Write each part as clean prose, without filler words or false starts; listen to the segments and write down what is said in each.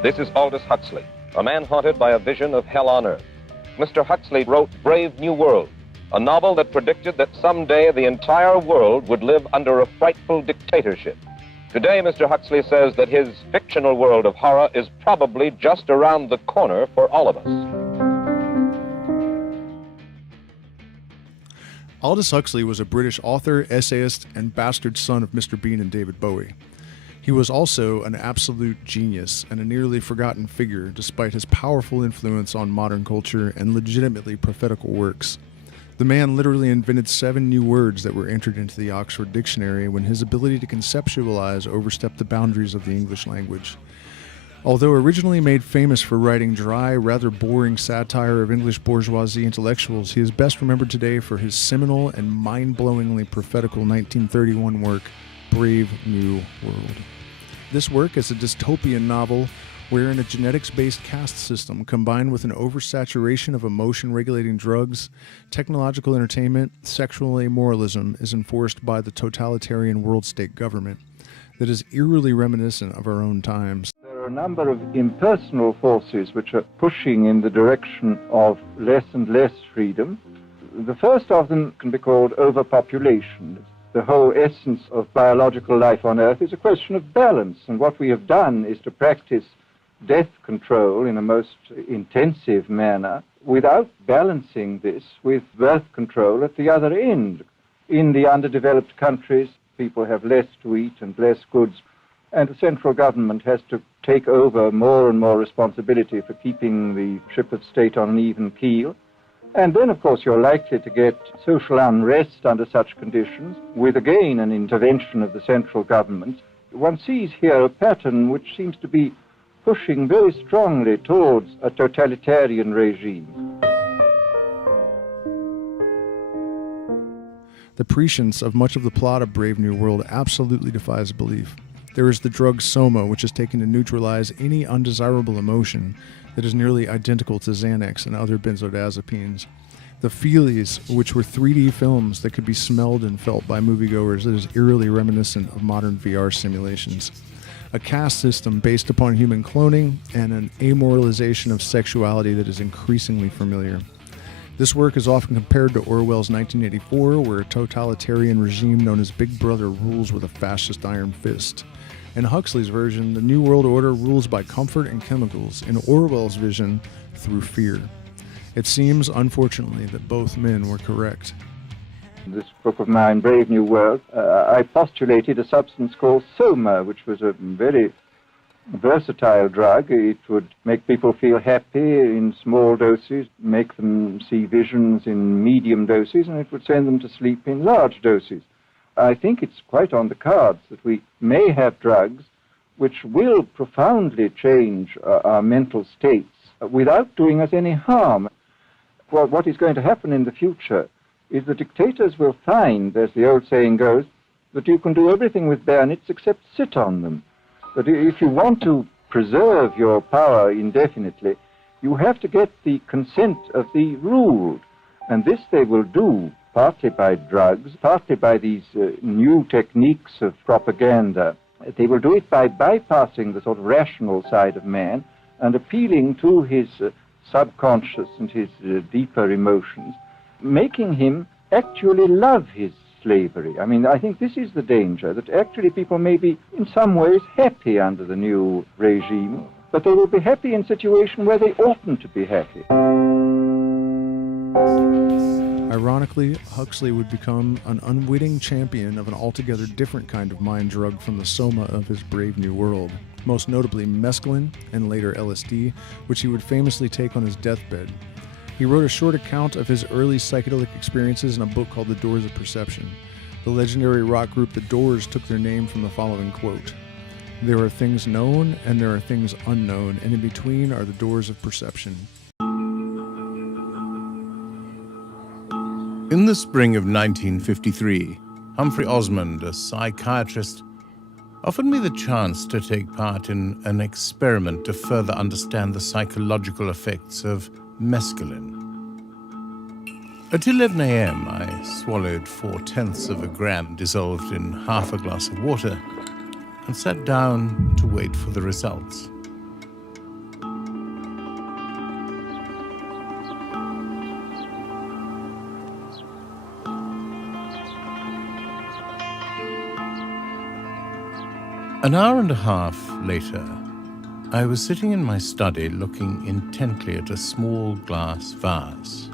This is Aldous Huxley, a man haunted by a vision of hell on earth. Mr. Huxley wrote Brave New World, a novel that predicted that someday the entire world would live under a frightful dictatorship. Today, Mr. Huxley says that his fictional world of horror is probably just around the corner for all of us. Aldous Huxley was a British author, essayist, and bastard son of Mr. Bean and David Bowie. He was also an absolute genius and a nearly forgotten figure, despite his powerful influence on modern culture and legitimately prophetical works. The man literally invented 7 new words that were entered into the Oxford Dictionary when his ability to conceptualize overstepped the boundaries of the English language. Although originally made famous for writing dry, rather boring satire of English bourgeoisie intellectuals, he is best remembered today for his seminal and mind-blowingly prophetical 1931 work, Brave New World. This work is a dystopian novel wherein a genetics-based caste system combined with an oversaturation of emotion-regulating drugs, technological entertainment, sexual amoralism is enforced by the totalitarian world-state government that is eerily reminiscent of our own times. There are a number of impersonal forces which are pushing in the direction of less and less freedom. The first of them can be called overpopulation. The whole essence of biological life on Earth is a question of balance, and what we have done is to practice death control in a most intensive manner without balancing this with birth control at the other end. In the underdeveloped countries, people have less to eat and less goods, and the central government has to take over more and more responsibility for keeping the ship of state on an even keel. And then, of course, you're likely to get social unrest under such conditions, with again an intervention of the central government. One sees here a pattern which seems to be pushing very strongly towards a totalitarian regime. The prescience of much of the plot of Brave New World absolutely defies belief. There is the drug soma, which is taken to neutralize any undesirable emotion that is nearly identical to Xanax and other benzodiazepines. The feelies, which were 3D films that could be smelled and felt by moviegoers that is eerily reminiscent of modern VR simulations. A caste system based upon human cloning, and an amoralization of sexuality that is increasingly familiar. This work is often compared to Orwell's 1984, where a totalitarian regime known as Big Brother rules with a fascist iron fist. In Huxley's version, the New World Order rules by comfort and chemicals. In Orwell's vision, through fear. It seems, unfortunately, that both men were correct. In this book of mine, Brave New World, I postulated a substance called soma, which was a very versatile drug. It would make people feel happy in small doses, make them see visions in medium doses, and it would send them to sleep in large doses. I think it's quite on the cards that we may have drugs which will profoundly change our mental states without doing us any harm. Well, what is going to happen in the future is the dictators will find, as the old saying goes, that you can do everything with bayonets except sit on them. That if you want to preserve your power indefinitely, you have to get the consent of the ruled. And this they will do partly by drugs, partly by these new techniques of propaganda. They will do it by bypassing the sort of rational side of man and appealing to his subconscious and his deeper emotions, making him actually love his slavery. I mean, I think this is the danger, that actually people may be in some ways happy under the new regime, but they will be happy in a situation where they oughtn't to be happy. Ironically, Huxley would become an unwitting champion of an altogether different kind of mind drug from the soma of his Brave New World, most notably mescaline and later LSD, which he would famously take on his deathbed. He wrote a short account of his early psychedelic experiences in a book called The Doors of Perception. The legendary rock group The Doors took their name from the following quote: "There are things known and there are things unknown, and in between are the doors of perception." In the spring of 1953, Humphrey Osmond, a psychiatrist, offered me the chance to take part in an experiment to further understand the psychological effects of mescaline. At 11 a.m., I swallowed 4/10 of a gram dissolved in half a glass of water and sat down to wait for the results. An hour and a half later, I was sitting in my study looking intently at a small glass vase.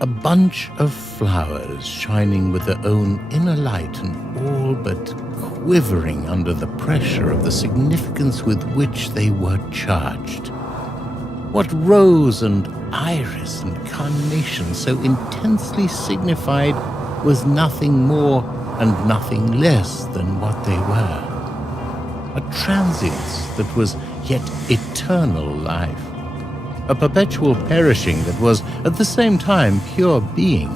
A bunch of flowers shining with their own inner light and all but quivering under the pressure of the significance with which they were charged. What rose and iris and carnation so intensely signified was nothing more and nothing less than what they were. A transience that was yet eternal life. A perpetual perishing that was at the same time pure being.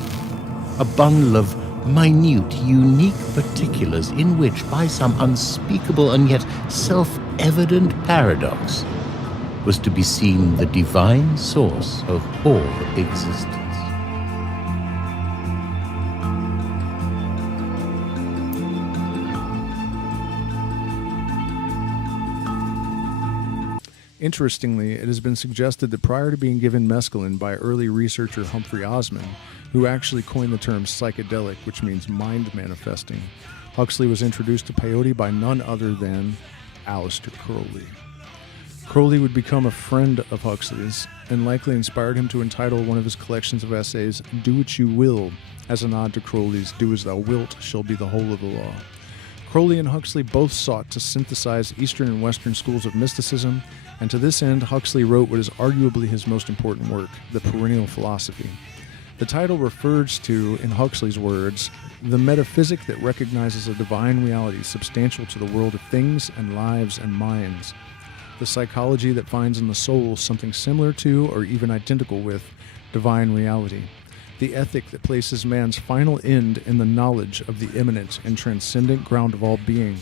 A bundle of minute, unique particulars in which, by some unspeakable and yet self-evident paradox, was to be seen the divine source of all existence. Interestingly, it has been suggested that prior to being given mescaline by early researcher Humphrey Osmond, who actually coined the term psychedelic, which means mind manifesting, Huxley was introduced to peyote by none other than Aleister Crowley. Crowley would become a friend of Huxley's and likely inspired him to entitle one of his collections of essays, Do What You Will, as a nod to Crowley's Do As Thou Wilt Shall Be the Whole of the Law. Crowley and Huxley both sought to synthesize Eastern and Western schools of mysticism, and to this end, Huxley wrote what is arguably his most important work, the Perennial Philosophy. The title refers to, in Huxley's words, the metaphysic that recognizes a divine reality substantial to the world of things and lives and minds, the psychology that finds in the soul something similar to, or even identical with, divine reality, the ethic that places man's final end in the knowledge of the immanent and transcendent ground of all being.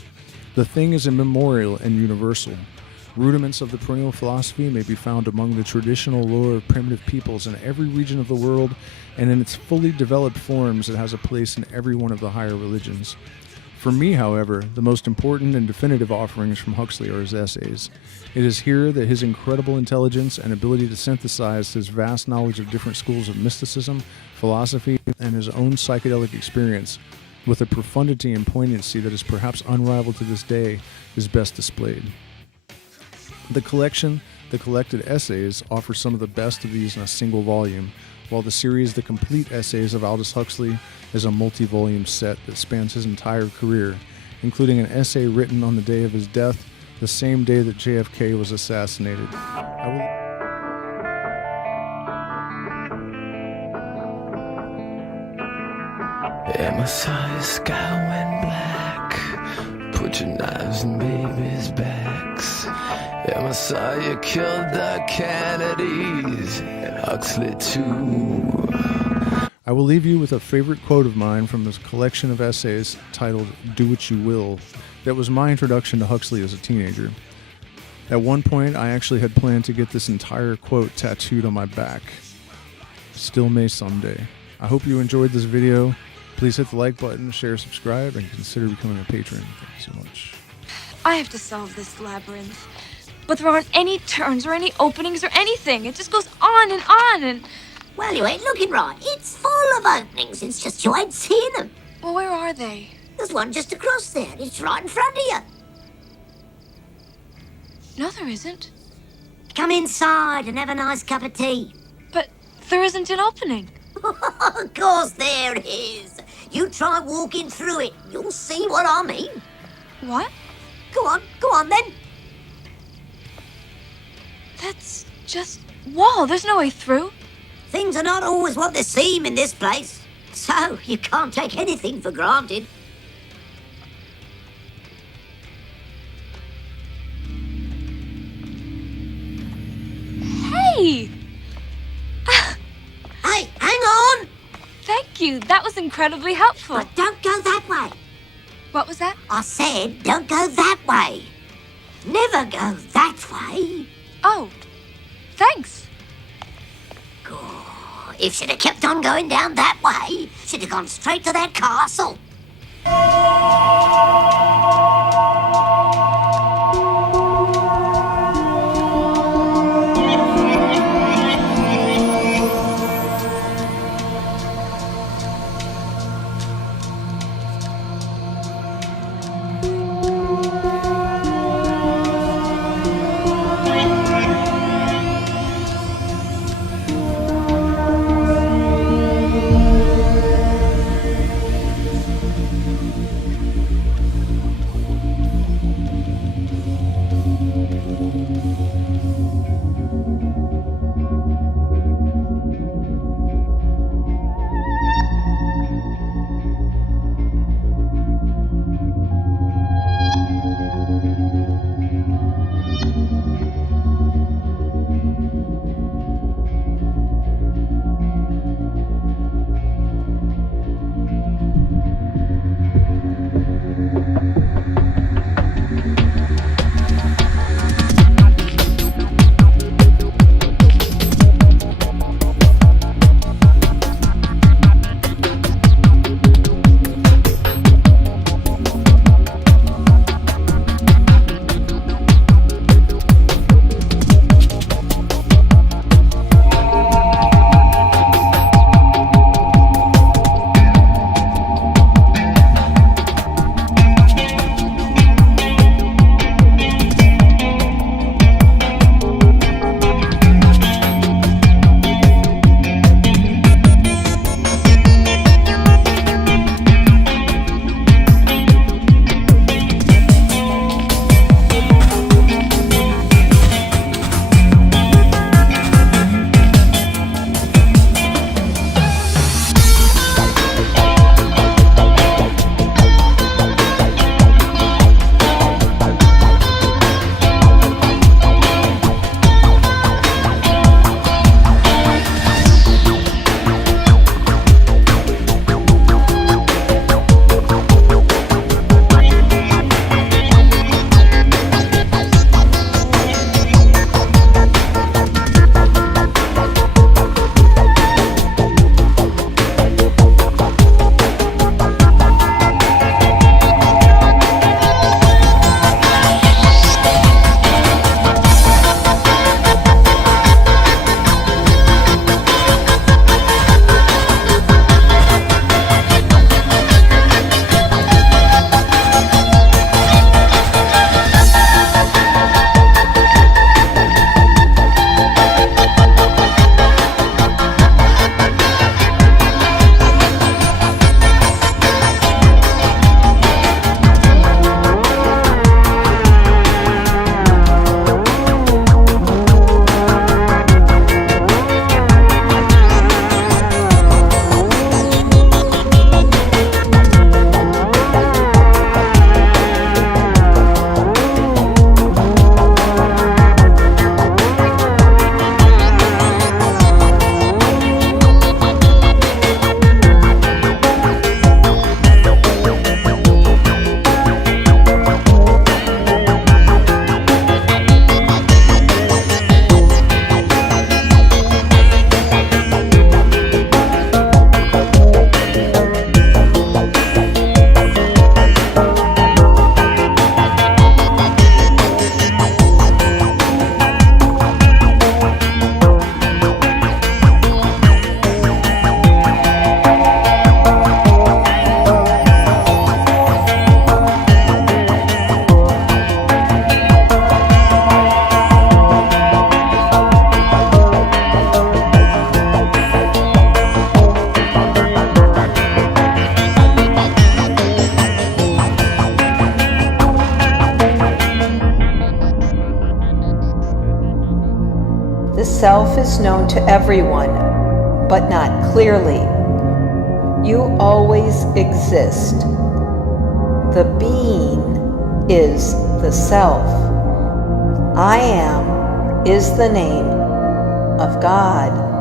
The thing is immemorial and universal. Rudiments of the perennial philosophy may be found among the traditional lore of primitive peoples in every region of the world, and in its fully developed forms it has a place in every one of the higher religions. For me, however, the most important and definitive offerings from Huxley are his essays. It is here that his incredible intelligence and ability to synthesize his vast knowledge of different schools of mysticism, philosophy, and his own psychedelic experience, with a profundity and poignancy that is perhaps unrivaled to this day, is best displayed. The collected essays, offer some of the best of these in a single volume, while the series The Complete Essays of Aldous Huxley is a multi-volume set that spans his entire career, including an essay written on the day of his death, the same day that JFK was assassinated. Am I saw your sky went black? Put your knives in babies' backs. Am I saw you killed the Kennedys and Huxley too. I will leave you with a favorite quote of mine from this collection of essays titled Do What You Will that was my introduction to Huxley as a teenager. At one point, I actually had planned to get this entire quote tattooed on my back. Still may someday. I hope you enjoyed this video. Please hit the like button, share, subscribe, and consider becoming a patron. Thank you so much. I have to solve this labyrinth. But there aren't any turns or any openings or anything. It just goes on and on and... Well, you ain't looking right. It's full of openings. It's just you ain't seeing them. Well, where are they? There's one just across there. It's right in front of you. No, there isn't. Come inside and have a nice cup of tea. But there isn't an opening. Of course there is. You try walking through it. You'll see what I mean. What? Go on then. That's just wall. There's no way through. Things are not always what they seem in this place. So you can't take anything for granted. Hey! Hey, hang on! Thank you. That was incredibly helpful. But don't go that way. What was that? I said don't go that way. Never go that way. Oh, thanks. Oh, if she'd have kept on going down that way, she'd have gone straight to that castle. self is known to everyone, but not clearly. You always exist. The being is the self. I am is the name of God.